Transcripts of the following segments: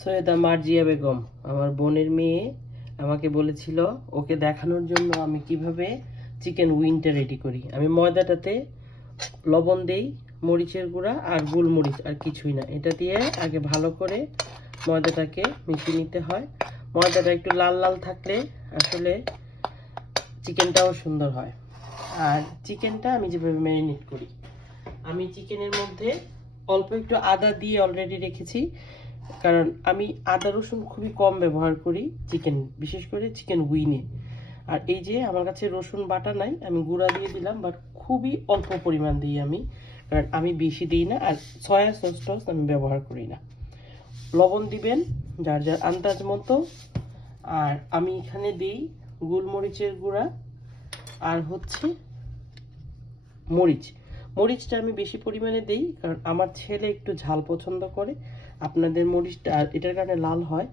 সৈয়দা মার্জিয়া বেগম আমার বোনের মেয়ে আমাকে বলেছিল ওকে দেখানোর জন্য আমি কিভাবে চিকেন উইংটা রেডি করি। আমি ময়দাটাতে লবণ দেই, মরিচের গুঁড়া আর গোলমরিচ, আর কিছুই না। এটা দিয়ে আগে ভালো করে ময়দাটাকে মিশিয়ে নিতে হয়। ময়দাটা একটু লাল লাল থাকলে আসলে চিকেনটাও সুন্দর হয়। আর চিকেনটা আমি যেভাবে ম্যারিনেট করি, আমি চিকেনের মধ্যে অল্প একটু আদা দিয়ে অলরেডি রেখেছি, কারণ আমি আদা রসুন খুবই কম ব্যবহার করি চিকেন, বিশেষ করে চিকেন উইনে। আর এই যে আমার কাছে রসুন বাটা নাই, আমি গুঁড়া দিয়ে দিলাম, বাট খুবই অল্প পরিমাণ দিই আমি, কারণ আমি বেশি দিই না। আর সয়া সস টস আমি ব্যবহার করি না। লবণ দিবেন যার যার আন্দাজ মতো। আর আমি এখানে দিই গোলমরিচের গুঁড়া আর হচ্ছে মরিচটা আমি বেশি পরিমাণে দিই, কারণ আমার ছেলে একটু ঝাল পছন্দ করে। আপনাদের মরিচটা এটার কারণে লাল হয়।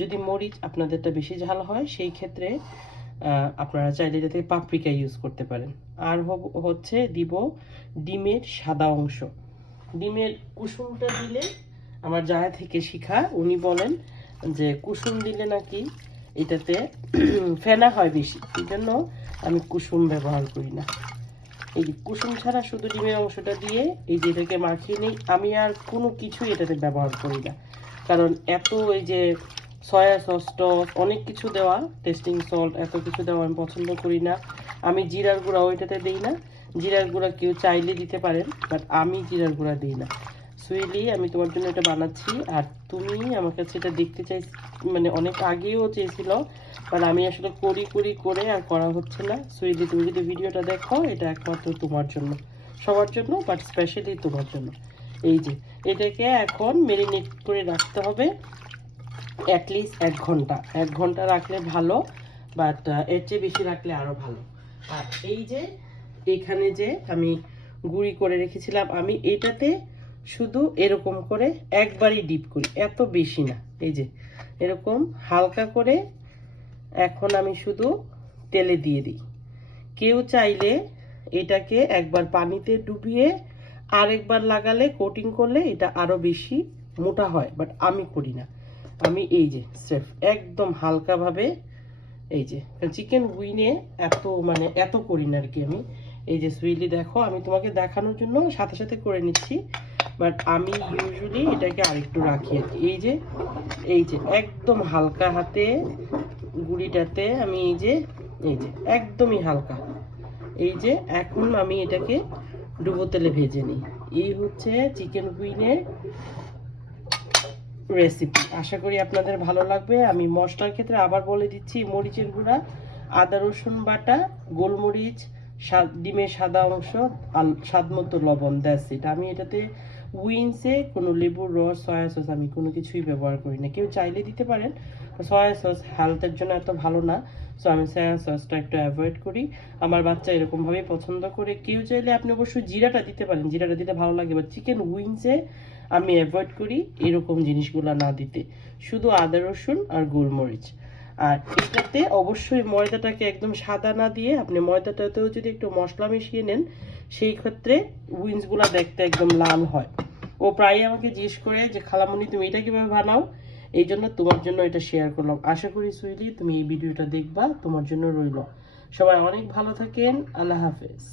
যদি মরিচ আপনাদেরটা বেশি ঝাল হয়, সেই ক্ষেত্রে আপনারা চাইলে এটাতে পাপরিকা ইউজ করতে পারেন। আর হচ্ছে দিব ডিমের সাদা অংশ। ডিমের কুসুমটা দিলে আমার জায়গা থেকে শিখা, উনি বলেন যে কুসুম দিলে নাকি এটাতে ফেনা হয় বেশি, এই জন্য আমি কুসুম ব্যবহার করি না। এই কুসুম ছাড়া শুধু ডিমের অংশটা দিয়ে এই যে এটাকে মাখিয়ে নিই। আমি আর কোনো কিছুই এটাতে ব্যবহার করি না, কারণ এত এই যে সয়া সস টস অনেক কিছু দেওয়া, টেস্টিং সল্ট এত কিছু দেওয়া আমি পছন্দ করি না। আমি জিরার গুঁড়া ওইটাতে দিই না। জিরার গুঁড়া কেউ চাইলে দিতে পারেন, বাট আমি জিরার গুঁড়া দিই না। সুইলি, আমি তোমার জন্য এটা বানাচ্ছি, আর তুমি আমার কাছে এটা দেখতে চাই, মানে অনেক আগেও চেয়েছিল, বাট আমি আসলে করে আর করা হচ্ছে না। সুইলি, তুমি যদি ভিডিওটা দেখো, এটা একমাত্র তোমার জন্য, সবার জন্য, বাট স্পেশালি তোমার জন্য। এই যে এটাকে এখন ম্যারিনেট করে রাখতে হবে অ্যাটলিস্ট 1 ঘন্টা। 1 ঘন্টা রাখলে ভালো, বাট এর চেয়ে বেশি রাখলে আরও ভালো। আর এই যে এখানে যে আমি গুঁড়ি করে রেখেছিলাম, আমি এটাতে শুধু এরকম করে একবারই ডিপ করি, এত বেশি না। এই যে এরকম হালকা করে এখন আমি শুধু তেলে দিয়ে দিই। কেউ চাইলে এটাকে একবার পানিতে ডুবিয়ে আরেকবার লাগালে, কোটিং করলে এটা আরো বেশি মোটা হয়, বাট আমি করি না। আমি এই যে স্রেফ একদম হালকাভাবে, এই যে চিকেন উইনে এত করি না আর কি আমি। এই যে সুইলি দেখো, আমি তোমাকে দেখানোর জন্য সাথে সাথে করে নিচ্ছি, বাট আমি ইউজুয়ালি এটাকে আরেকটু রাখি আর কি। এই যে একদম হালকা হাতে গুঁড়িটাতে আমি এই যে একদমই হালকা, এই যে এখন আমি এটাকে ডুবো তেলে ভেজে নিই। এই হচ্ছে চিকেন উইনের রেসিপি। আশা করি আপনাদের ভালো লাগবে। আমি মশলার ক্ষেত্রে আবার বলে দিচ্ছি, মরিচের গুঁড়া, আদা রসুন বাটা, গোলমরিচ, ডিমের সাদা অংশ, স্বাদ মতো লবণ, দ্যাটস ইট। আমি এটাতে উইংসে কোনো লেবুর রস, সয়া সস আমি কোনো কিছুই ব্যবহার করি না। কেউ চাইলে দিতে পারেন, সয়া সস হেলথের জন্য এত ভালো না, সো আমি সয়া সসটা একটু অ্যাভয়েড করি। আমার বাচ্চা এরকমভাবেই পছন্দ করে। কেউ চাইলে আপনি অবশ্যই জিরাটা দিতে পারেন, জিরাটা দিতে ভালো লাগে, বাট চিকেন উইংসে আমি অ্যাভয়েড করি এরকম জিনিসগুলো না দিতে, শুধু আদা রসুন আর গোলমরিচ। আর এটাতে অবশ্যই ময়দাটাকে একদম সাদা না দিয়ে আপনি ময়দাটাতেও যদি একটু মশলা মিশিয়ে নেন, সেই ক্ষেত্রে উইংসগুলো দেখতে একদম লাল হয়। ও প্রায় আমাকে জিজ্ঞেস করে যে খালামণি তুমি এটা কিভাবে বানাও, এই জন্য তোমার জন্য এটা শেয়ার করলাম। আশা করি সুইলি তুমি এই ভিডিওটা দেখবা, তোমার জন্য রইল। সবাই অনেক ভালো থাকেন, আল্লাহ হাফেজ।